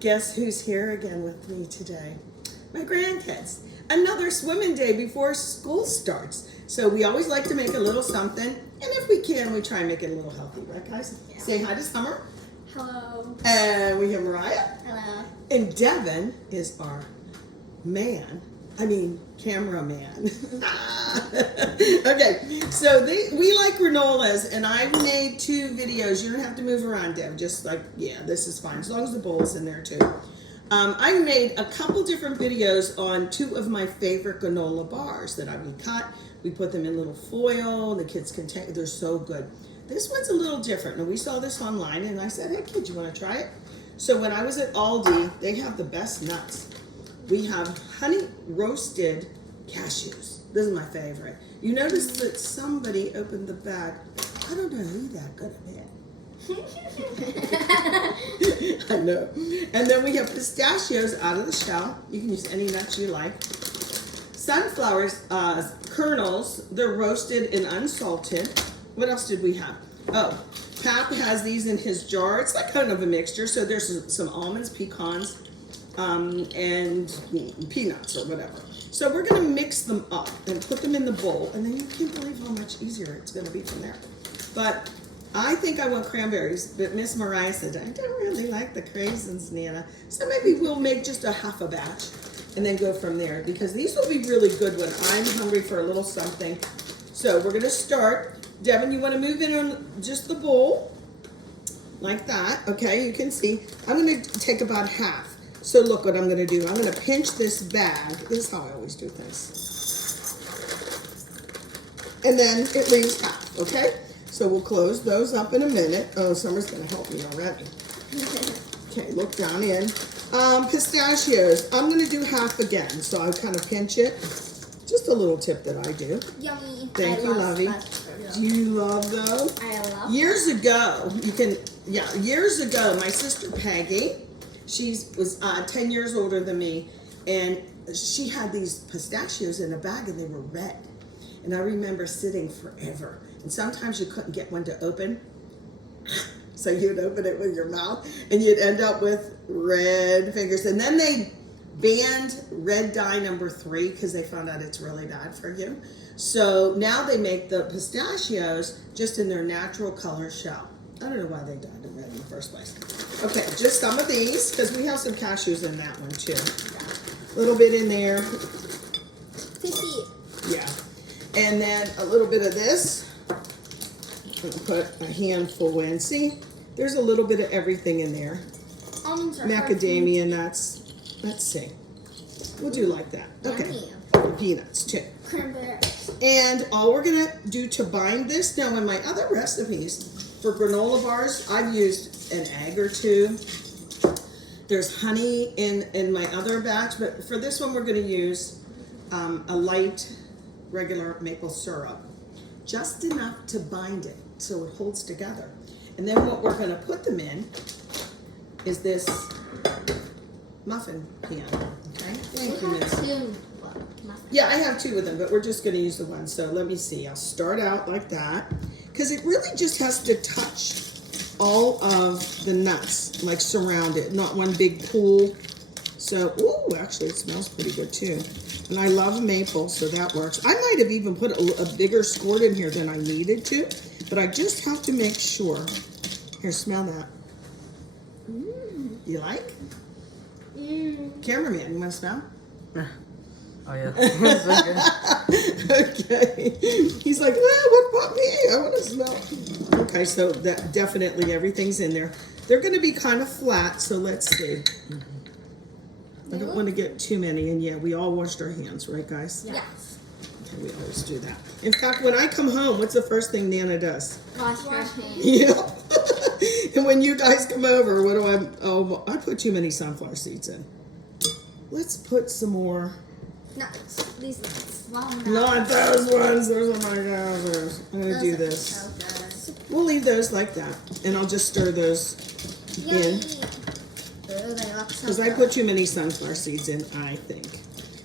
Guess who's here again with me today? My grandkids. Another swimming day before school starts. So we always like to make a little something, and if we can, we try and make it a little healthy, right guys? Yeah. Say hi to Summer. Hello. And we have Mariah. Hello. And Devin is our cameraman. Okay, so we like granolas, and I've made 2 videos. You don't have to move around, Dev. Just like, yeah, this is fine, as long as the bowl's in there too. I've made a couple different videos on 2 of my favorite granola bars that we cut. We put them in little foil. The kids can take, they're so good. This one's a little different, and we saw this online, and I said, hey kids, you want to try it? So when I was at Aldi, they have the best nuts. We have honey roasted cashews. This is my favorite. You notice that somebody opened the bag. I don't know who that could have been. I know. And then we have pistachios out of the shell. You can use any nuts you like. Sunflower kernels. They're roasted and unsalted. What else did we have? Oh, Pap has these in his jar. It's like kind of a mixture. So there's some almonds, pecans, and peanuts or whatever. So we're going to mix them up and put them in the bowl, and then you can't believe how much easier it's going to be from there. But I think I want cranberries, but Miss Mariah said, I don't really like the craisins, Nana. So maybe we'll make just a half a batch and then go from there, because these will be really good when I'm hungry for a little something. So we're going to start. Devin, you want to move in on just the bowl like that. Okay, you can see. I'm going to take about half. So look what I'm going to do. I'm going to pinch this bag. This is how I always do things. And then it leaves half, okay? So we'll close those up in a minute. Oh, Summer's going to help me already. Okay, look down in. Pistachios. I'm going to do half again. So I kind of pinch it. Just a little tip that I do. Yummy. Thank you, Lovey. Do you love those? I love years ago, years ago, my sister Peggy, she was 10 years older than me, and she had these pistachios in a bag, and they were red. And I remember sitting forever. And sometimes you couldn't get one to open. So you'd open it with your mouth, and you'd end up with red fingers. And then they banned red dye number 3 because they found out it's really bad for you. So now they make the pistachios just in their natural color shell. I don't know why they dyed them red in the first place. Okay, just some of these, because we have some cashews in that one too. A little bit in there. 50. Yeah. And then a little bit of this. I'm going to put a handful in. See, there's a little bit of everything in there. Almonds are macadamia nuts. Let's see. We'll do like that. Okay. Yummy. Peanuts too. Cranberries. And all we're going to do to bind this, now in my other recipes for granola bars, I've used an egg or 2. There's honey in my other batch, but for this one we're going to use a light regular maple syrup. Just enough to bind it so it holds together. And then what we're going to put them in is this muffin pan. Okay? Thank you, Miss. 2. Yeah, I have 2 of them, but we're just going to use the one. So let me see. I'll start out like that, because it really just has to touch all of the nuts, like surround it, not one big pool. So, ooh, actually it smells pretty good too. And I love maple, so that works. I might have even put a bigger squirt in here than I needed to, but I just have to make sure. Here, smell that. You like? Cameraman, you want to smell? Oh yeah, so good. Okay. He's like, what about me? I want to smell. Okay, so that definitely everything's in there. They're going to be kind of flat, so let's see. I don't want to get too many, and yeah, we all washed our hands, right, guys? Yes. Okay, we always do that. In fact, when I come home, what's the first thing Nana does? Wash your hands. Yep. And when you guys come over, what do I put too many sunflower seeds in. Let's put some more. Nuts. These nuts. Long nuts. Not those ones. Those are my gosh. I'm going to do this. So good. We'll leave those like that, and I'll just stir those in. Ooh, they look so Because I good. put too many sunflower seeds in, I think.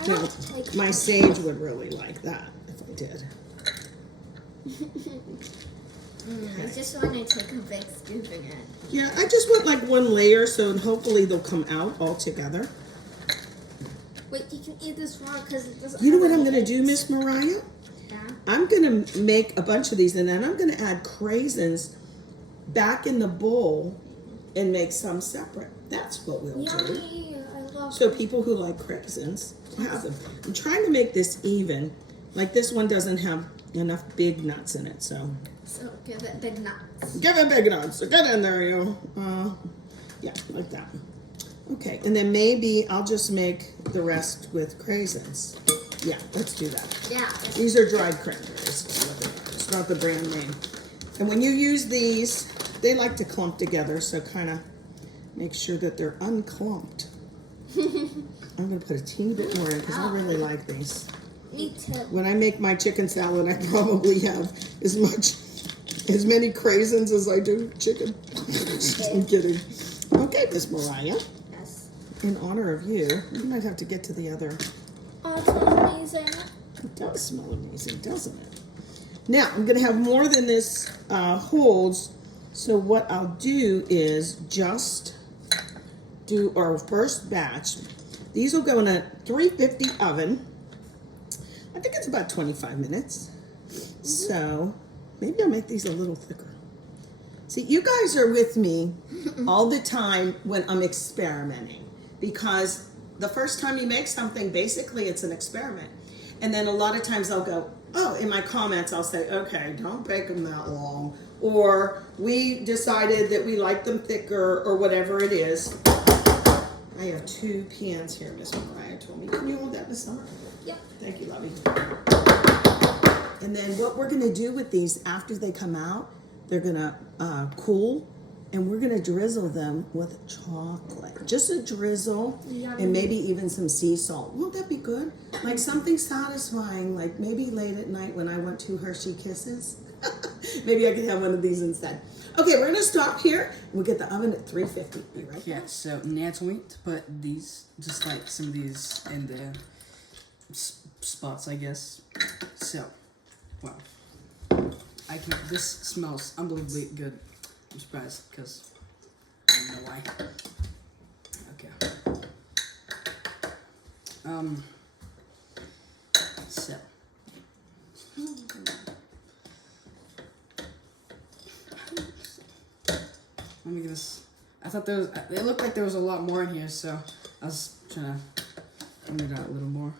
I Now, don't like my sage would really like that if I did. I just want to take a big scoop in it. Yeah, I just want like one layer, so hopefully they'll come out all together. Wait, you can eat this raw because it doesn't. You know have what I'm any gonna do, eggs. Miss Mariah? Yeah. I'm gonna make a bunch of these, and then I'm gonna add craisins back in the bowl and make some separate. That's what we'll do. Yummy! I love. So people who like craisins have them. I'm trying to make this even. Like this one doesn't have enough big nuts in it, so So give it big nuts. give it big nuts. So get in there, you. Yeah, like that. Okay, and then maybe I'll just make the rest with craisins. Yeah, let's do that. Yeah. These are dried cranberries. It's not the brand name. And when you use these, they like to clump together, so kind of make sure that they're unclumped. I'm going to put a teeny bit more in because I really like these. Me too. When I make my chicken salad, I probably have as many craisins as I do chicken. I'm kidding. Okay, Miss Mariah, Yes. in honor of you, you might have to get to the other. Oh, it smells amazing. It does smell amazing, doesn't it? Now, I'm going to have more than this holds, so what I'll do is just do our first batch. These will go in a 350 oven. I think it's about 25 minutes. So maybe I'll make these a little thicker. See, you guys are with me all the time when I'm experimenting, because the first time you make something, basically it's an experiment. And then a lot of times I'll go, oh, in my comments I'll say, okay, don't bake them that long. Or we decided that we like them thicker, or whatever it is. I have 2 pans here, Miss Mariah told me. Can you hold that, Miss Summer? Yep. Thank you, lovey. And then what we're gonna do with these after they come out, they're gonna cool, and we're gonna drizzle them with chocolate. Just a drizzle, Yummy. and maybe even some sea salt. Won't that be good? Like something satisfying, like maybe late at night when I want 2 Hershey Kisses. Maybe I could have one of these instead. Okay, we're gonna stop here. We'll get the oven at 350. Be right back. Yeah, so Nan told me to put these, just like some of these in the spots, I guess. So, wow. This smells unbelievably good. I'm surprised because I don't know why. Okay. So. Let me get this. I thought there was. It looked like there was a lot more in here, so I was trying to bring it out a little more.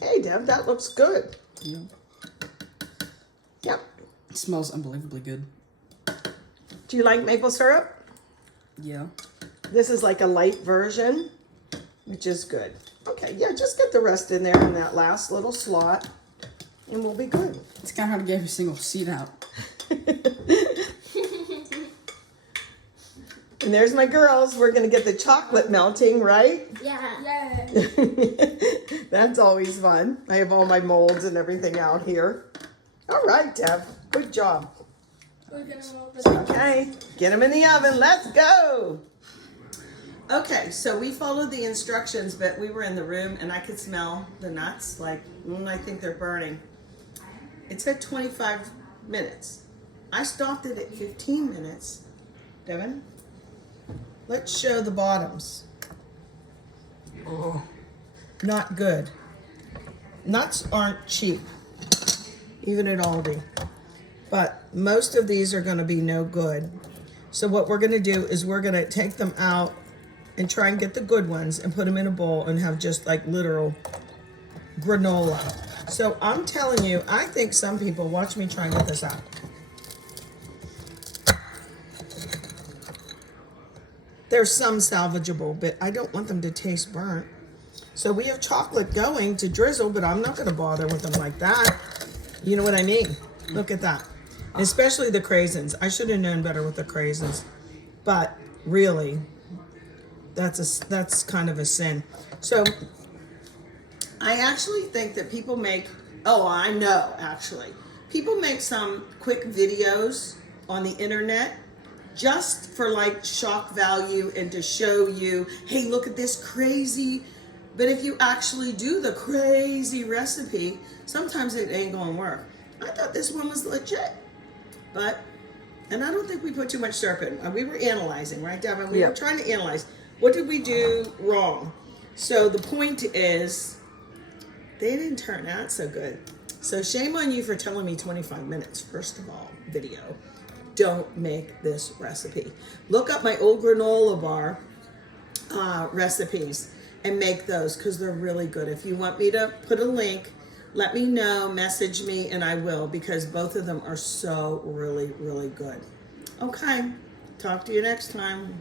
Hey, Deb, that looks good. Yeah. Yep. It smells unbelievably good. Do you like maple syrup? Yeah. This is like a light version, which is good. Okay, yeah, just get the rest in there in that last little slot, and we'll be good. It's kind of hard to get every single seed out. And there's my girls. We're gonna get the chocolate melting, right? Yeah. That's always fun. I have all my molds and everything out here. All right, Deb, good job. We're gonna roll this. Okay, get them in the oven. Let's go. Okay, so we followed the instructions, but we were in the room and I could smell the nuts. Like, I think they're burning. It said 25 minutes. I stopped it at 15 minutes. Devin, let's show the bottoms. Oh. Not good. Nuts aren't cheap, even at Aldi. But most of these are going to be no good. So what we're going to do is we're going to take them out and try and get the good ones and put them in a bowl and have just like literal granola. So I'm telling you, I think some people, watch me try and get this out. There's some salvageable, but I don't want them to taste burnt. So we have chocolate going to drizzle, but I'm not going to bother with them like that. You know what I mean? Look at that. Especially the craisins. I should have known better with the craisins. But really, that's kind of a sin. So I actually think that people make, oh, I know actually. People make some quick videos on the internet just for like shock value and to show you, hey, look at this crazy But if you actually do the crazy recipe, sometimes it ain't gonna work. I thought this one was legit, and I don't think we put too much syrup in. We were analyzing, right, Devin? We were trying to analyze. What did we do wrong? So the point is, they didn't turn out so good. So shame on you for telling me 25 minutes, first of all, video. Don't make this recipe. Look up my old granola bar recipes and make those because they're really good. If you want me to put a link, let me know, message me, and I will, because both of them are so really, really good. Okay, talk to you next time.